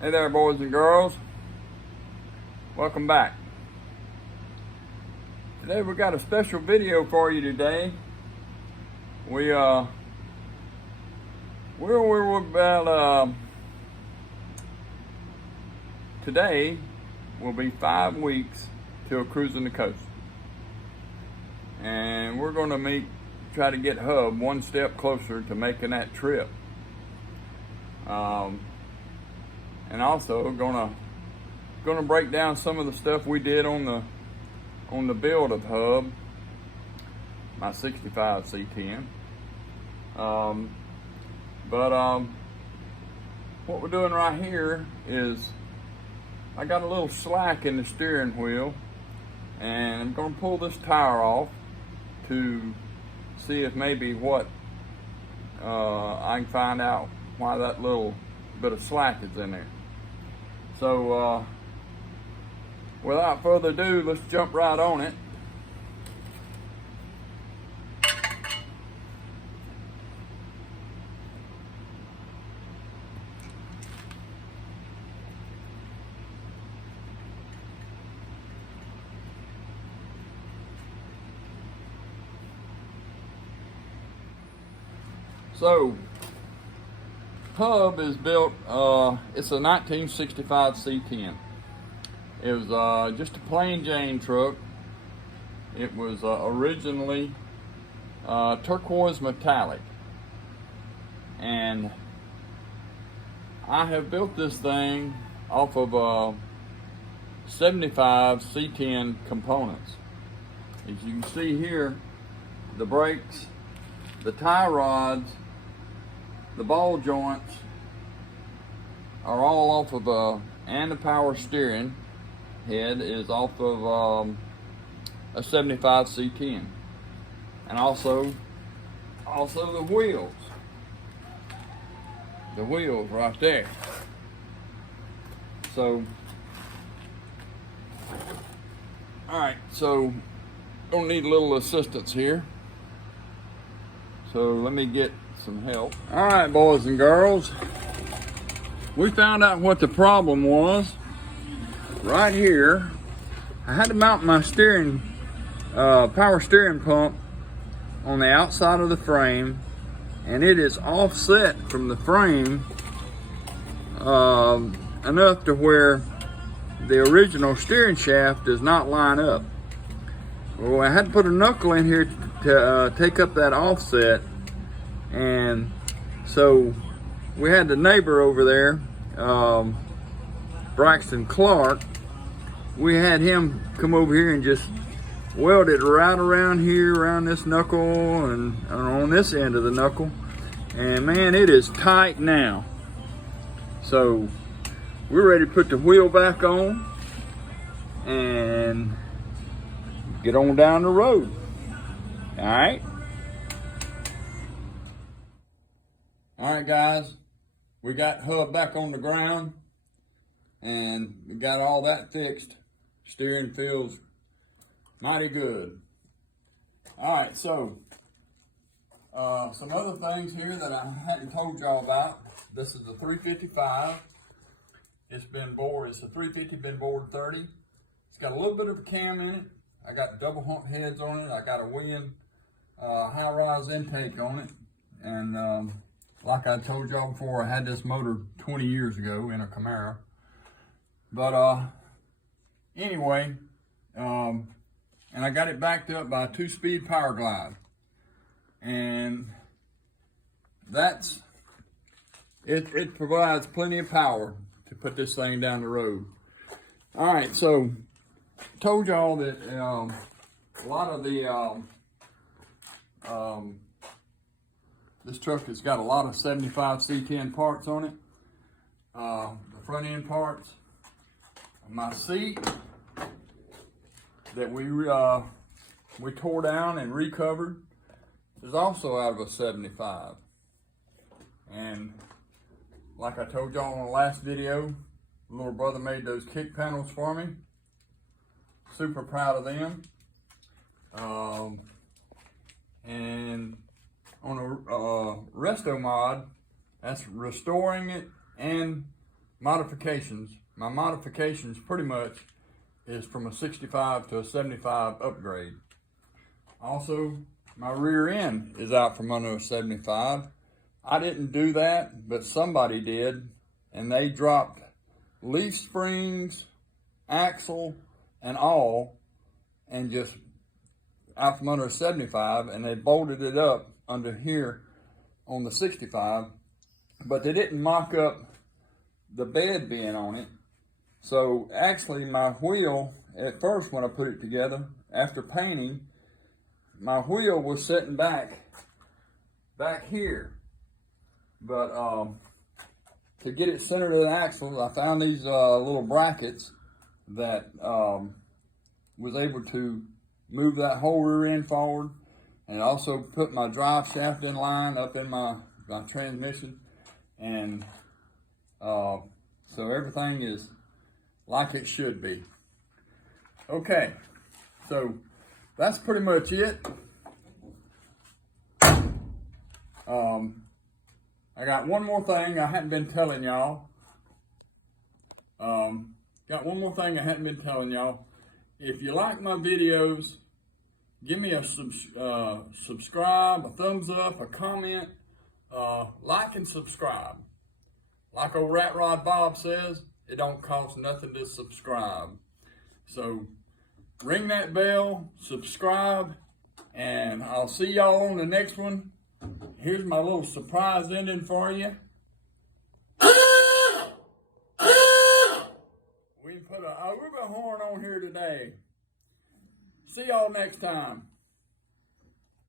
Hey there, boys and girls. Welcome back. Today we got a special video for you today. We're about today will be 5 weeks till Cruisin the Coast, and we're going to try to get Hub one step closer to making that trip. And also gonna break down some of the stuff we did on the build of Hub, my 65 C10. What we're doing right here is I got a little slack in the steering wheel, and I'm gonna pull this tire off to see if maybe I can find out why that little bit of slack is in there. So without further ado, let's jump right on it. So Hub is built, it's a 1965 C10. It was just a plain Jane truck. It was originally turquoise metallic. And I have built this thing off of 75 C10 components. As you can see here, the brakes, the tie rods, the ball joints are all off of and the power steering head is off of a 75 C10, and also the wheels right there. So all right, so gonna need a little assistance here, so let me get some help. All right, boys and girls, we found out what the problem was right here. I had to mount my power steering pump on the outside of the frame, and it is offset from the frame enough to where the original steering shaft does not line up. Well, I had to put a knuckle in here to take up that offset. And so we had the neighbor over there, Braxton Clark. We had him come over here and just weld it right around here, around this knuckle, and on this end of the knuckle. And man, it is tight now. So we're ready to put the wheel back on and get on down the road. All right. All right, guys, we got Hub back on the ground, and we got all that fixed. Steering feels mighty good. All right, so some other things here that I hadn't told y'all about. This is the 355. It's a 350 been bored 30. It's got a little bit of a cam in it. I got double hump heads on it. I got a Williams high-rise intake on it, and like I told y'all before, I had this motor 20 years ago in a Camaro. But anyway, and I got it backed up by a 2-speed power glide. And it provides plenty of power to put this thing down the road. All right, so told y'all that a lot of the this truck has got a lot of 75 C10 parts on it. The front end parts. My seat that we tore down and recovered is also out of a 75. And like I told y'all in the last video, little brother made those kick panels for me. Super proud of them. And on a resto mod, that's restoring it and modifications. My modifications pretty much is from a 65 to a 75 upgrade. Also, my rear end is out from under a 75. I didn't do that, but somebody did, and they dropped leaf springs, axle, and all, and just out from under a 75, and they bolted it up under here on the 65, but they didn't mock up the bed being on it. So actually my wheel, at first when I put it together, after painting, my wheel was sitting back here. But to get it centered to the axle, I found these little brackets that was able to move that whole rear end forward, and also put my drive shaft in line up in my transmission. And so everything is like it should be. Okay, so that's pretty much it. I got one more thing I hadn't been telling y'all. If you like my videos, give me a subscribe, a thumbs up, a comment, like and subscribe. Like old Rat Rod Bob says, it don't cost nothing to subscribe. So ring that bell, subscribe, and I'll see y'all on the next one. Here's my little surprise ending for you. We put a Aruba horn on here today. See y'all next time.